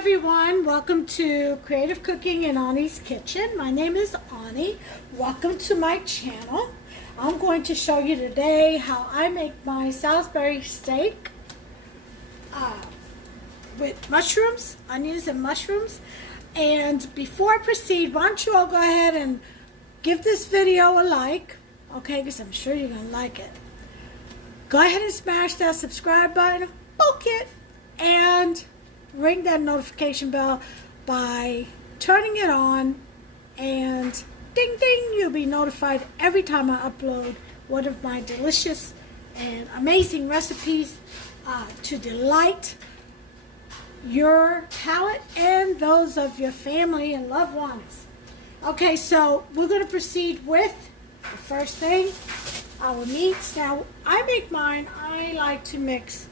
everyone, welcome to Creative Cooking in Ani's Kitchen. My name is Ani. Welcome to my channel. I'm going to show you today how I make my Salisbury steak with mushrooms, onions and mushrooms. And before I proceed, why don't you all go ahead and give this video a like, okay, because I'm sure you're going to like it. Go ahead and smash that subscribe button, poke it, and ring that notification bell by turning it on, and ding ding, you'll be notified every time I upload one of my delicious and amazing recipes to delight your palate and those of your family and loved ones. Okay, so we're going to proceed with the first thing, our meats. Now, I make mine, I like to mix,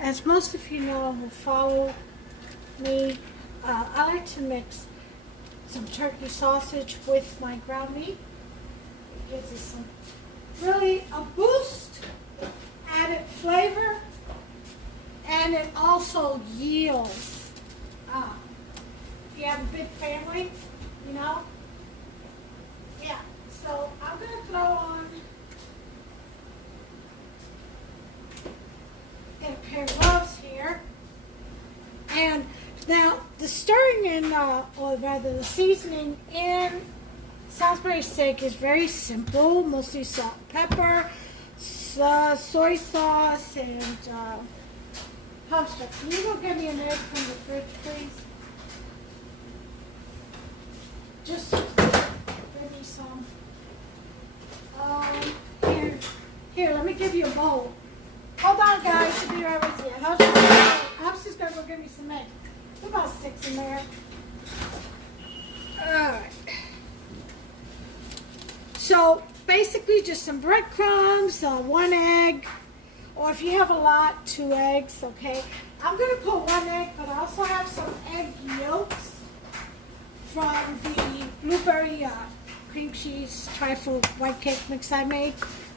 as most of you know who follow me, I like to mix some turkey sausage with my ground meat. It gives us some really a boost, added flavor, and it also yields. If you have a big family, you know, yeah. So I'm going to throw on, get a pair of gloves here, and now the stirring in, or rather the seasoning in Salisbury steak is very simple, mostly salt and pepper, soy sauce, and pump stuff. Can you go get me an egg from the fridge, please? Just give me some. Here, let me give you a bowl. Hold on, guys, I'll be right with you. How's just gonna go get me some eggs? About 6 in there. Alright. So basically just some breadcrumbs, 1 egg, or if you have a lot, 2 eggs, okay? I'm going to put 1 egg, but I also have some egg yolks from the blueberry cream cheese trifle white cake mix I made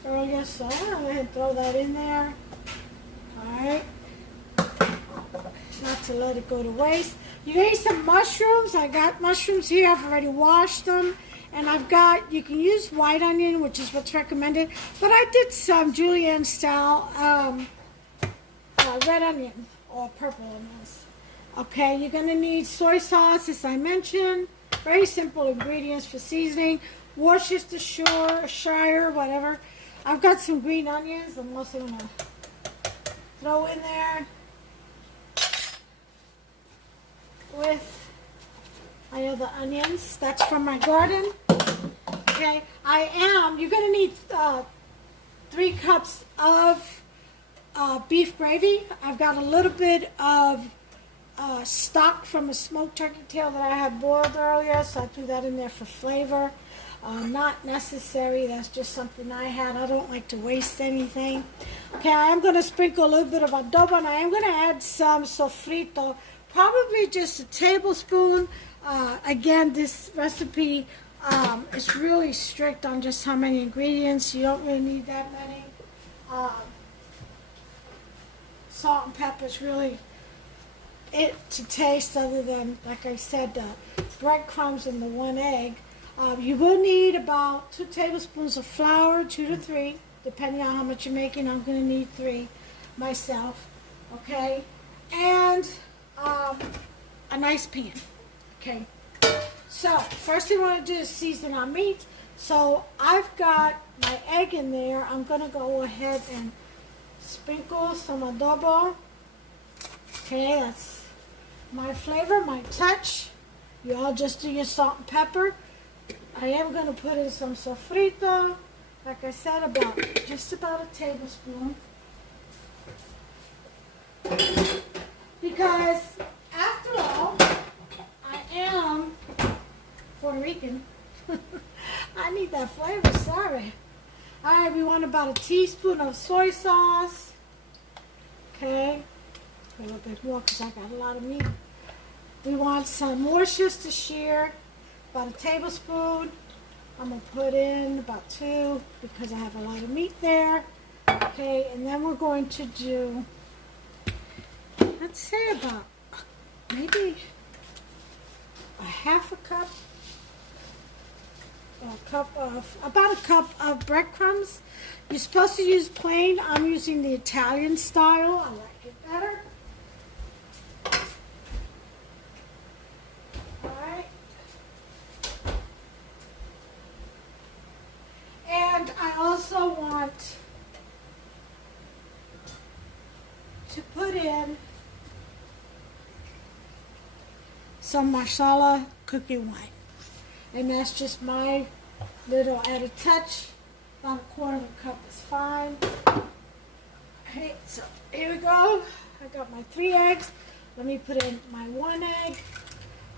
earlier, so I'm going to go ahead and throw that in there. Alright. Not to let it go to waste. You need some mushrooms. I got mushrooms here. I've already washed them. And I've got, you can use white onion, which is what's recommended. But I did some julienne style red onion or purple onions. Okay, you're going to need soy sauce, as I mentioned. Very simple ingredients for seasoning. Worcestershire, whatever. I've got some green onions. I'm also going to throw in there with my other onions. That's from my garden. Okay, you're going to need 3 cups of beef gravy. I've got a little bit of stock from a smoked turkey tail that I had boiled earlier, so I threw that in there for flavor. Not necessary, that's just something I had. I don't like to waste anything. Okay, I am going to sprinkle a little bit of adobo, and I am going to add some sofrito. Probably just a tablespoon. Again, this recipe is really strict on just how many ingredients. You don't really need that many. Salt and pepper is really it to taste, other than, like I said, the breadcrumbs and the 1 egg. You will need about 2 tablespoons of flour, 2 to 3, depending on how much you're making. I'm going to need 3 myself. Okay, and a nice pan. Okay, so first thing we want to do is season our meat. So I've got my egg in there. I'm going to go ahead and sprinkle some adobo. Okay, that's my flavor, my touch. You all just do your salt and pepper. I am going to put in some sofrito. Like I said, just about a tablespoon. Because after all, I am Puerto Rican. I need that flavor, sorry. Alright, we want about a teaspoon of soy sauce. Okay, a little bit more because I got a lot of meat. We want some Worcestershire, about a tablespoon. I'm going to put in about 2 because I have a lot of meat there. Okay, and then we're going to do, let's say about maybe about a cup of breadcrumbs. You're supposed to use plain. I'm using the Italian style. I like it better. Alright. And I also want to put in some Marsala cooking wine. And that's just my little added touch. About a quarter of a cup is fine. Okay, so here we go. I got my 3 eggs. Let me put in my 1 egg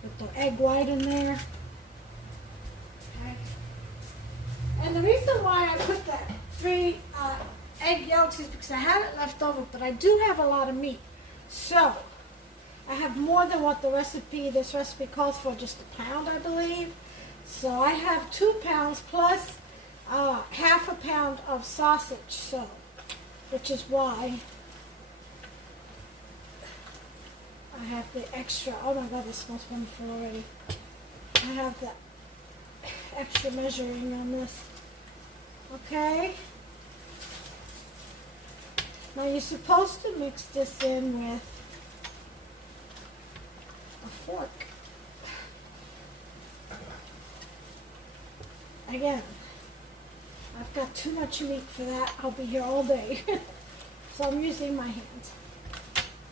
with the egg white in there. Okay. And the reason why I put that 3 egg yolks is because I have it left over, but I do have a lot of meat. So I have more than what this recipe calls for, just a pound, I believe. So I have 2 pounds plus half a pound of sausage, so, which is why I have the extra. Oh my God, this smells wonderful already. I have the extra measuring on this. Okay. Now you're supposed to mix this in with a fork. Again, I've got too much meat for that. I'll be here all day. So I'm using my hands.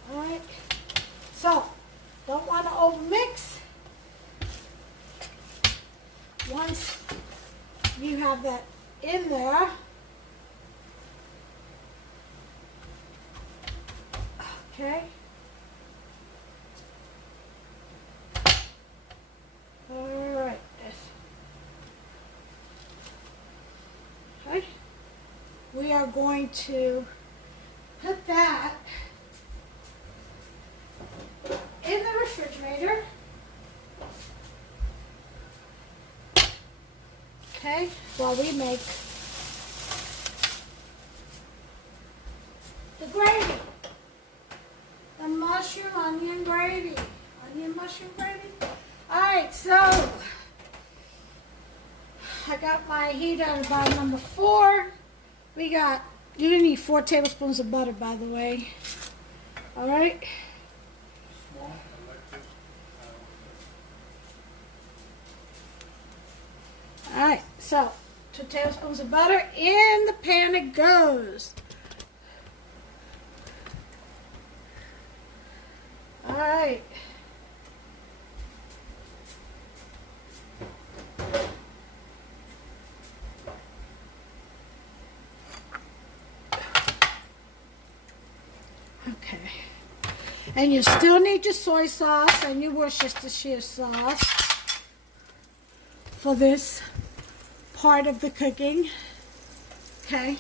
Alright. So, don't want to overmix. Once you have that in there, okay. Alright. Okay. We are going to put that in the refrigerator. Okay, while we make the gravy. The mushroom onion gravy. Onion mushroom gravy. Alright, so I got my heat on about number 4. You're gonna need 4 tablespoons of butter, by the way. Alright. Alright, so 2 tablespoons of butter. In the pan it goes. Alright. Okay. And you still need your soy sauce and your Worcestershire sauce for this part of the cooking. Okay.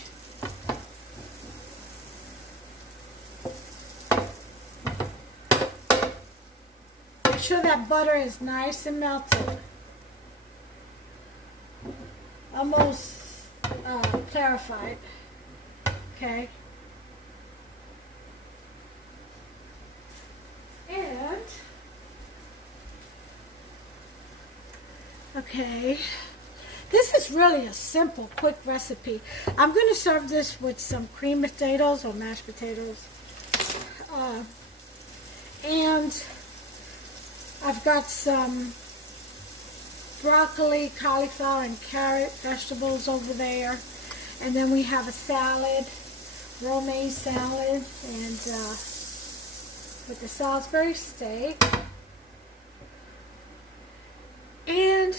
Make sure that butter is nice and melted. Almost clarified. Okay. And, okay, this is really a simple, quick recipe. I'm going to serve this with some creamed potatoes or mashed potatoes. And I've got some broccoli, cauliflower, and carrot vegetables over there. And then we have a salad, romaine salad, and with the Salisbury steak. And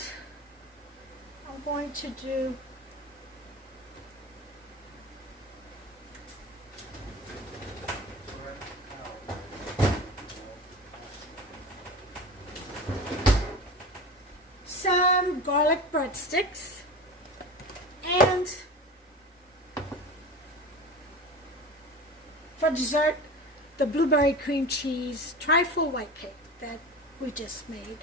I'm going to do some garlic breadsticks and for dessert, the blueberry cream cheese trifle white cake that we just made.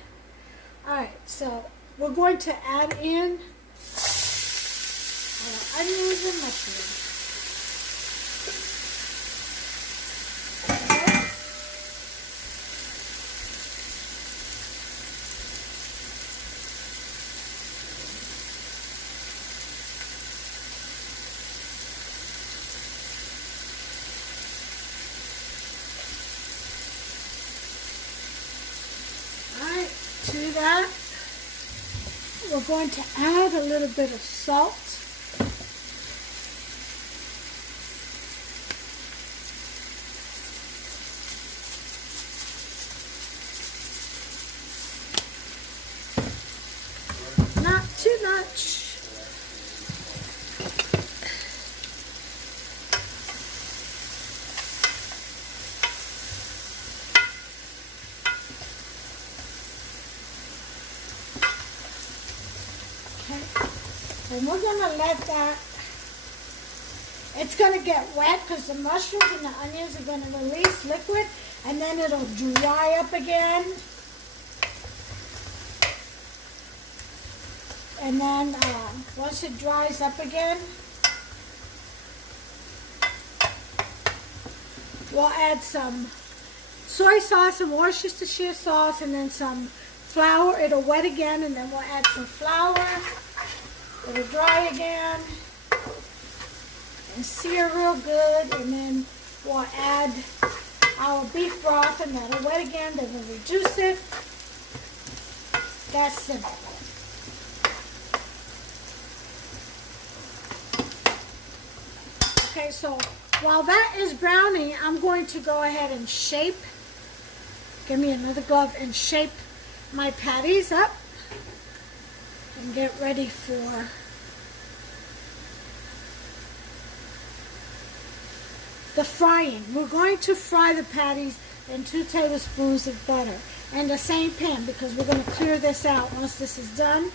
Alright, so we're going to add in our onions and mushrooms. Okay. to that, we're going to add a little bit of salt. Not too much. And we're going to let that, it's going to get wet because the mushrooms and the onions are going to release liquid, and then it'll dry up again. And then once it dries up again, we'll add some soy sauce, some Worcestershire sauce, and then some flour. It'll wet again, and then we'll add some flour. It'll dry again and sear real good, and then we'll add our beef broth, and that'll wet again. Then we'll reduce it. That's simple. Okay, so while that is browning, I'm going to go ahead and shape. Give me another glove and shape my patties up and get ready for the frying. We're going to fry the patties in 2 tablespoons of butter and the same pan, because we're going to clear this out. Once this is done,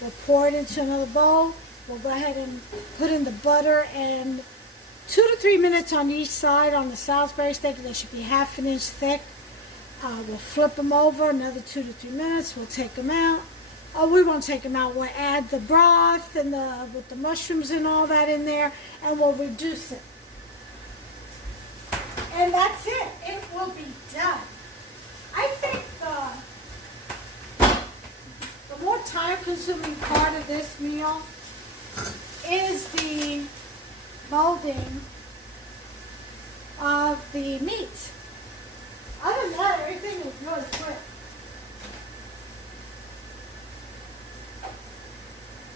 we'll pour it into another bowl. We'll go ahead and put in the butter, and 2 to 3 minutes on each side on the Salisbury steak. They should be ½ an inch thick. We'll flip them over, another 2 to 3 minutes. We'll take them out. Oh, we won't take them out. We'll add the broth and with the mushrooms and all that in there, and we'll reduce it. And that's it. It will be done. I think the more time-consuming part of this meal is the molding of the meat. Other than that, everything is really quick.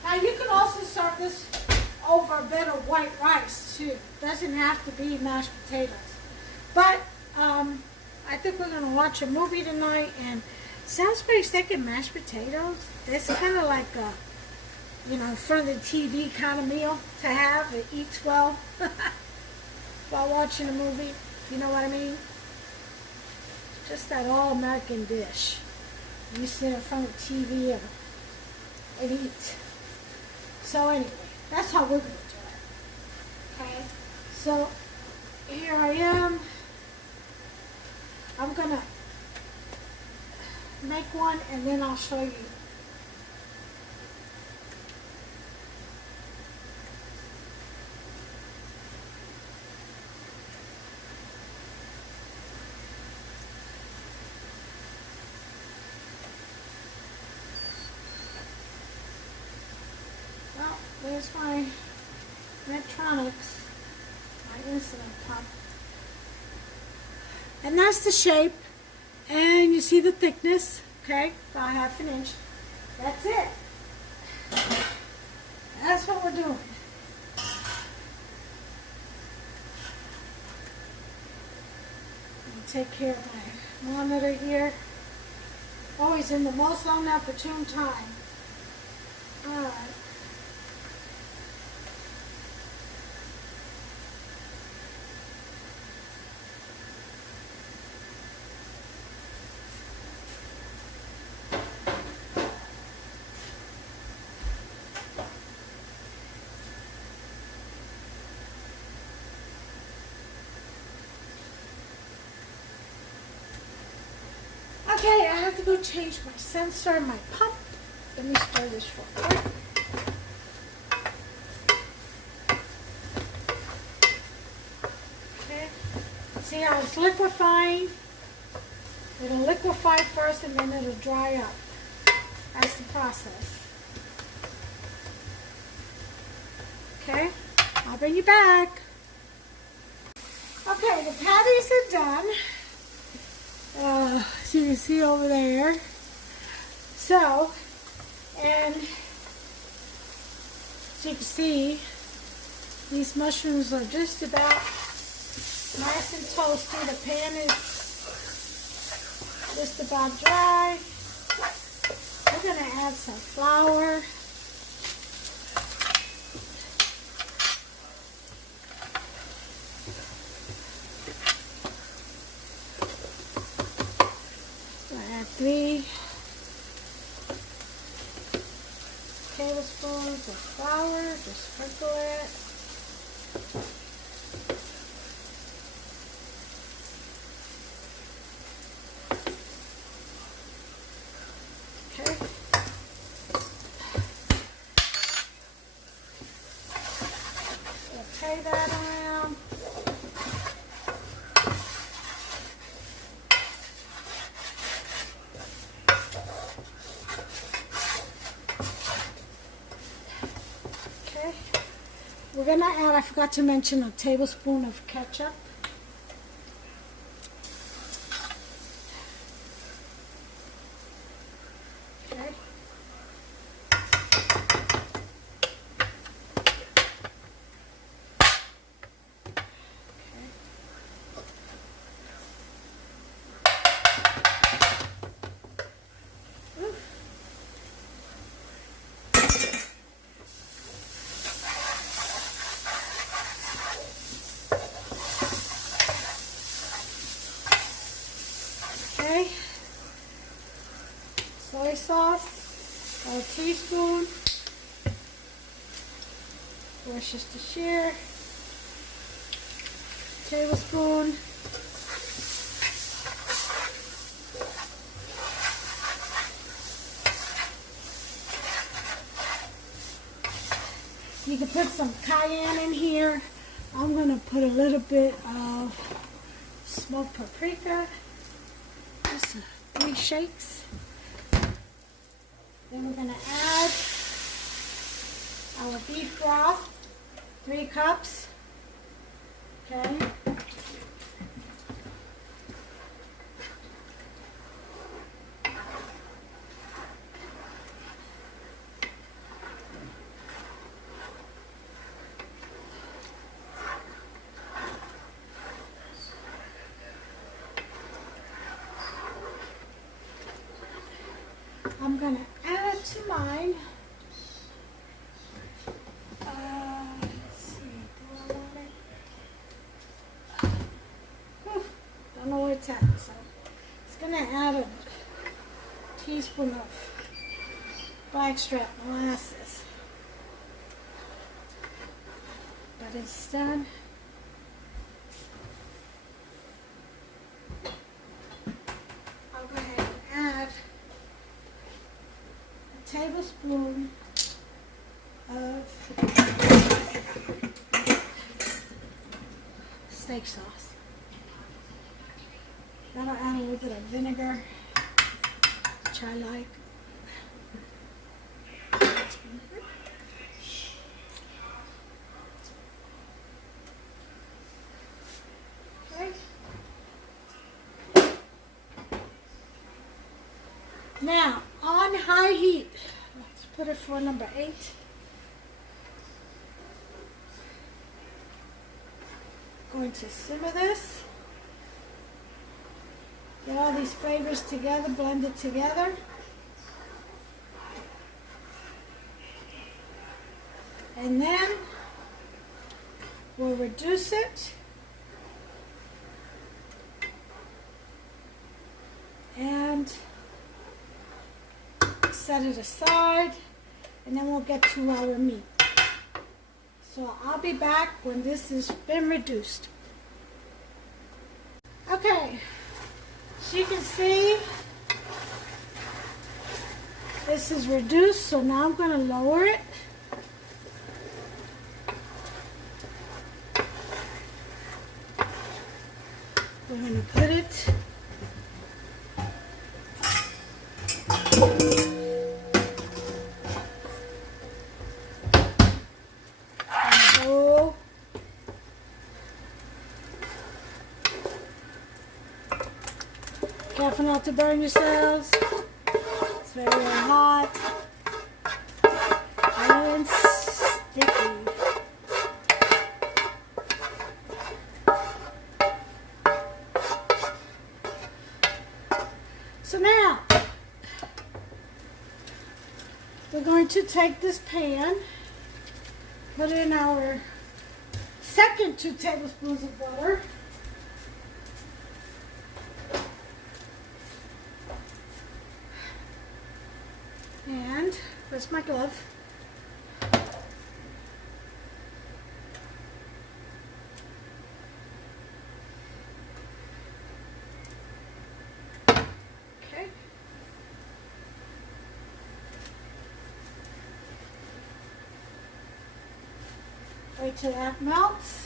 Now you can also serve this over a bit of white rice too. Doesn't have to be mashed potatoes. But I think we're gonna watch a movie tonight, and Salisbury steak and mashed potatoes. It's kind of like a, you know, in front of the TV kind of meal to have. It eats well while watching a movie. You know what I mean? Just that all-American dish. You sit in front of the TV and eat. So anyway, that's how we're going to do it. Okay? So here I am. I'm going to make one, and then I'll show you. Well, there's my electronics, my insulin pump. And that's the shape. And you see the thickness, okay? About ½ an inch. That's it. That's what we're doing. I'll take care of my monitor here. Always in the most inopportune time. Alright. Okay, I have to go change my sensor and my pump. Let me stir this real quick. Okay, see how it's liquefying? It'll liquefy first and then it'll dry up. That's the process. Okay, I'll bring you back. Okay, the patties are done. As you can see over there, So, and as you can see, these mushrooms are just about nice and toasty. The pan is just about dry. We're going to add some flour. Add 3 tablespoons of flour. Just sprinkle it. Okay. Rotate that around. We're going to add, I forgot to mention, a tablespoon of ketchup. Okay. Okay, soy sauce, a teaspoon, Worcestershire, tablespoon, you can put some cayenne in here. I'm going to put a little bit of smoked paprika. Just 3 shakes. Then we're going to add our beef broth, 3 cups. Okay. I'm going to add to mine, let's see, do I want it? Don't know where it's at, so it's going to add a teaspoon of blackstrap molasses. But instead, I'll go ahead and add tablespoon of steak sauce. Then I'll add a little bit of vinegar, which I like. Okay. Now, on high heat, let's put it for number 8. Going to simmer this. Get all these flavors together, blend it together. And then we'll reduce it. And set it aside, and then we'll get to our meat. So I'll be back when this has been reduced. Okay, as you can see, this is reduced, so now I'm going to lower it. We're going to put it careful not to burn yourselves. very hot and sticky. So now, we're going to take this pan, put in our second 2 tablespoons of butter. And where's my glove? Okay. Wait till that melts.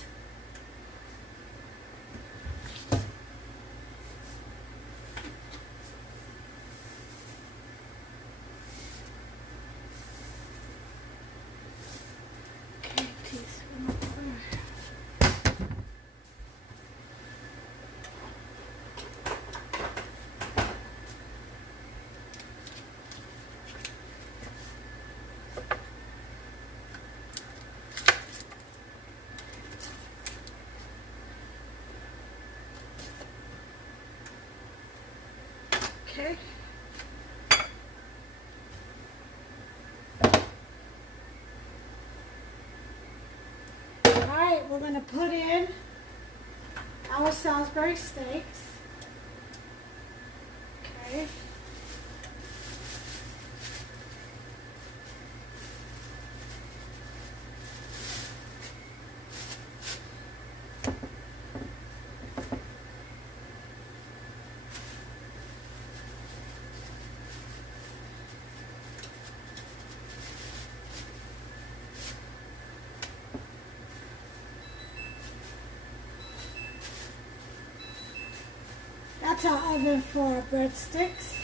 Okay. All right, we're going to put in our Salisbury steaks. Okay. That's our oven for our breadsticks.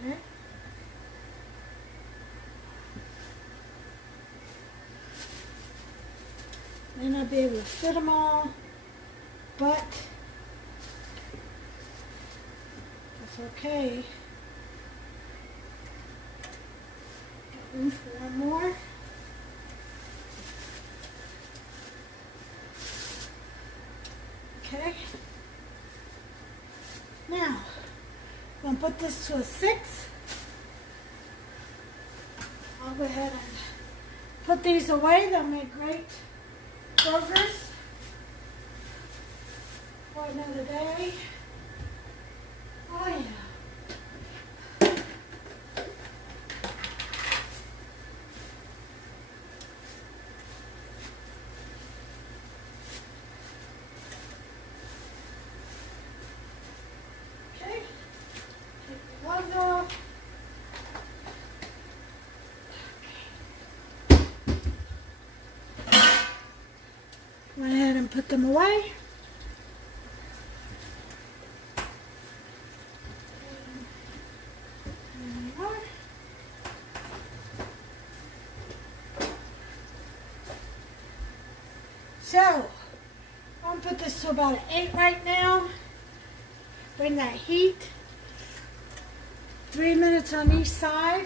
Okay. May not be able to fit them all, but that's okay. Got room for one more. Okay. Now, I'm going to put this to a 6. I'll go ahead and put these away. They'll make great burgers for another day. Oh yeah. Okay. Take the gloves off. Went ahead and put them away. So, I'm going to put this to about an 8 right now. Bring that heat. 3 minutes on each side.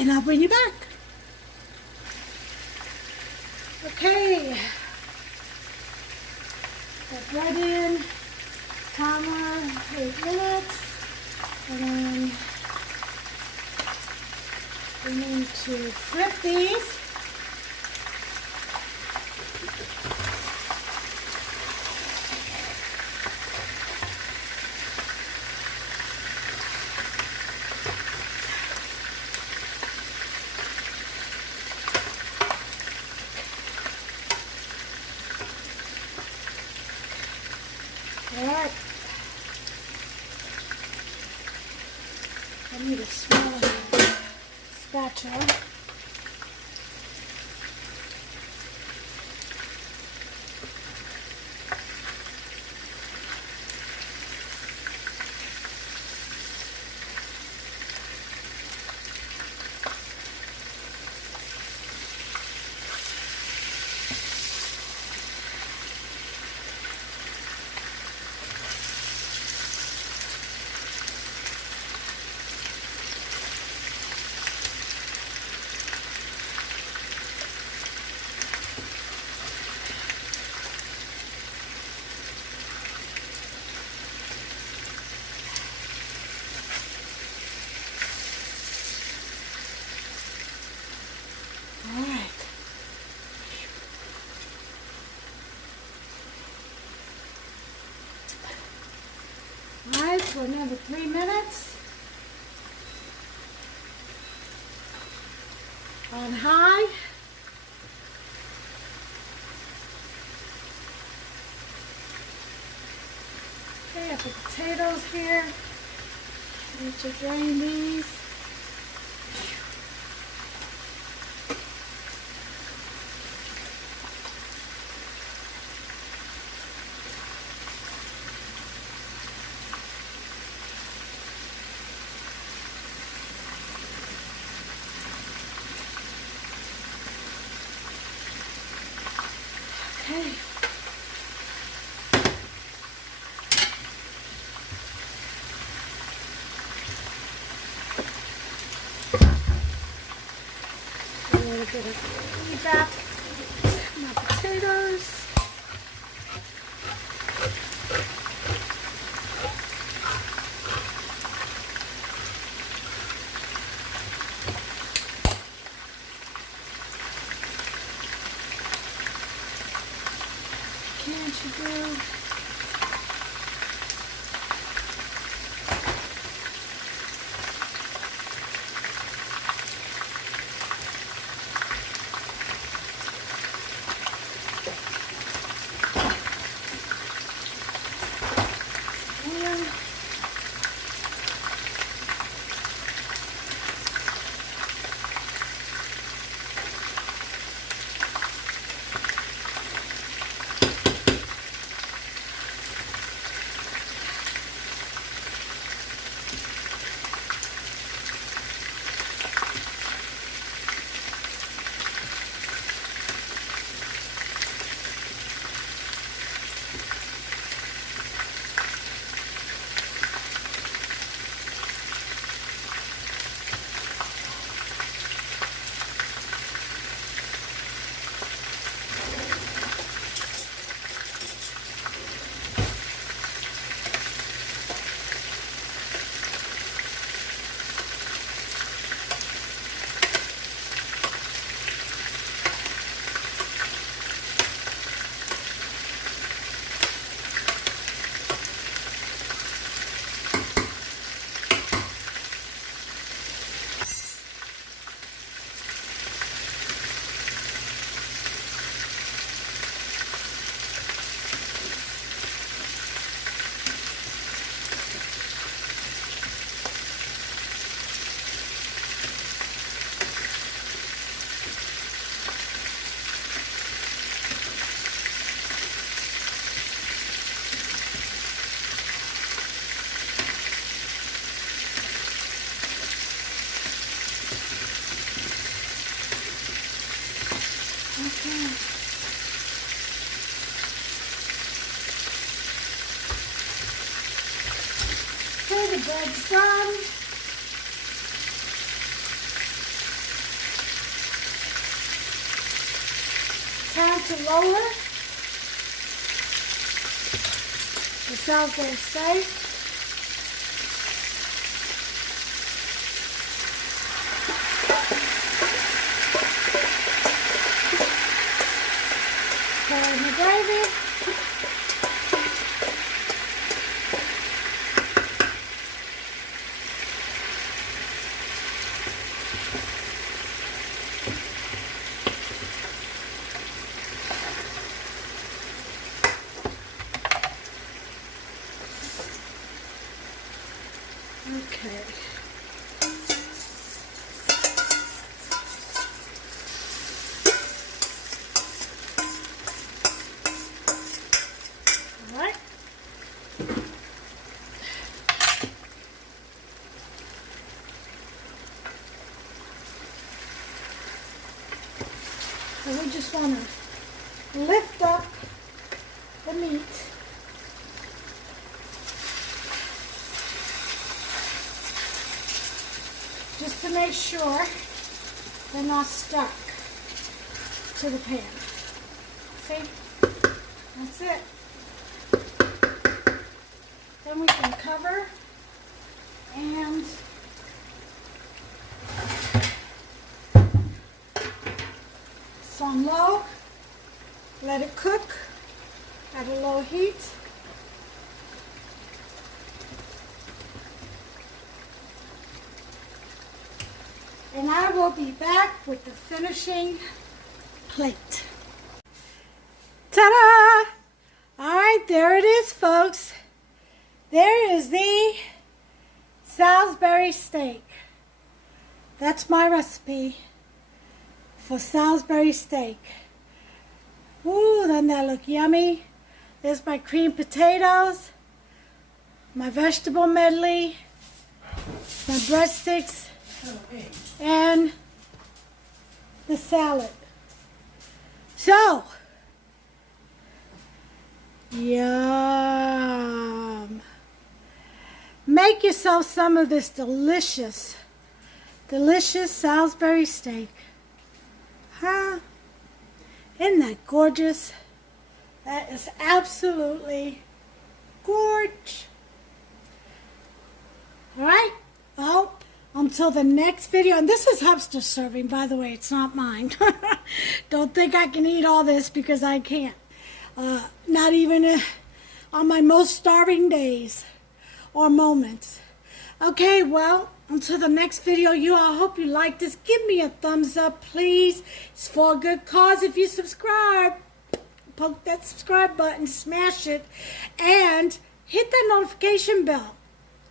And I'll bring you back. Okay. Put bread in. Timer 8 minutes. And then we need to flip these. I need a smaller spatula. Alright, for another 3 minutes. On high. Okay, I put potatoes here. Need to drain these. Okay. A little bit of evap, my potatoes. Can't you do? Okay, the bread's done. Time to lower the Salisbury steak. Pour in the gravy. Okay. just want to lift up the meat. Just to make sure they're not stuck to the pan. See? That's it. Then we can cover and it's on low. Let it cook at a low heat. And I will be back with the finishing plate. Ta-da! All right, there it is, folks. There is the Salisbury steak. That's my recipe for Salisbury steak. Ooh, doesn't that look yummy? There's my creamed potatoes, my vegetable medley, my breadsticks, and the salad. So, yum. Make yourself some of this delicious, delicious Salisbury steak. Huh? Isn't that gorgeous? That is absolutely gorgeous. All right, well, until the next video, and this is Hubster serving, by the way, it's not mine. Don't think I can eat all this because I can't. Not even on my most starving days or moments. Okay, well, until the next video, I hope you like this. Give me a thumbs up, please. It's for a good cause. If you subscribe, poke that subscribe button, smash it, and hit that notification bell.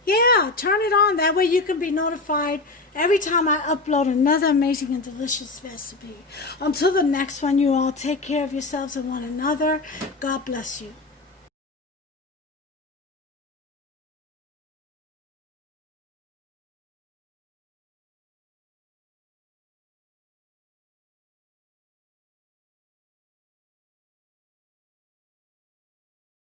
Yeah, turn it on. That way you can be notified every time I upload another amazing and delicious recipe. Until the next one, you all take care of yourselves and one another. God bless you.